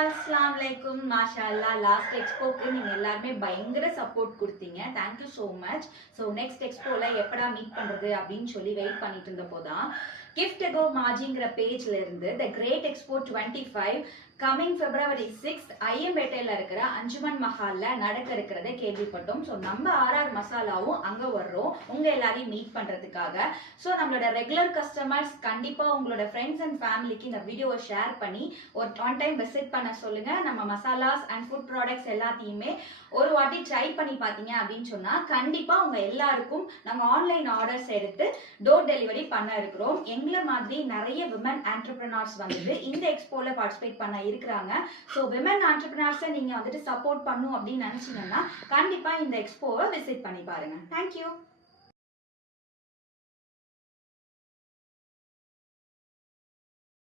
अस्सलाम वालेकुम माशाअल्लाह லாஸ்ட் எக்ஸ்போக்கு நீங்க எல்லாரும் பயங்கர சப்போர்ட் கொடுத்தீங்க. Thank you so much. So next எக்ஸ்போல எப்படா மீட் பண்றது அப்படினு சொல்லி வெயிட் பண்ணிட்டு இருந்தப்போதான் gift ago மாஜிங்கற பேஜ்ல இருந்து the great expo 25 coming February 6th ஐயம்பேட்டையில இருக்கிற அஞ்சுமன் மஹால்ல நடக்க இருக்கிறத கேள்விப்பட்டோம். ஸோ நம்ம ஆர்ஆர் மசாலாவும் அங்க வர்றோம் உங்க எல்லாரையும் மீட் பண்றதுக்காக. ஸோ நம்மளோட ரெகுலர் கஸ்டமர்ஸ் கண்டிப்பா உங்களோட ஃப்ரெண்ட்ஸ் அண்ட் ஃபேமிலிக்கு இந்த வீடியோவை ஷேர் பண்ணி ஒரு ஒன் டைம் விசிட் பண்ண சொல்லுங்க. நம்ம மசாலாஸ் அண்ட் ஃபுட் ப்ராடக்ட்ஸ் எல்லாத்தையுமே ஒரு வாட்டி ட்ரை பண்ணி பார்த்தீங்க அப்படின்னு சொன்னா கண்டிப்பா உங்க எல்லாருக்கும் நம்ம ஆன்லைன் ஆர்டர்ஸ் எடுத்து டோர் டெலிவரி பண்ண இருக்கிறோம். எங்களை மாதிரி நிறைய விமன் ஆண்டர்பிரினர்ஸ் வந்துட்டு இந்த எக்ஸ்போல பார்ட்டிசிபேட் பண்ண இருக்கிறாங்க. ஸோ விமன் ஆண்டர்பிரினர்ஸை நீங்க வந்துட்டு சப்போர்ட் பண்ணும் அப்படின்னு நினைச்சீங்கன்னா கண்டிப்பா இந்த எக்ஸ்போவை விசிட் பண்ணி பாருங்க. தேங்க்யூ.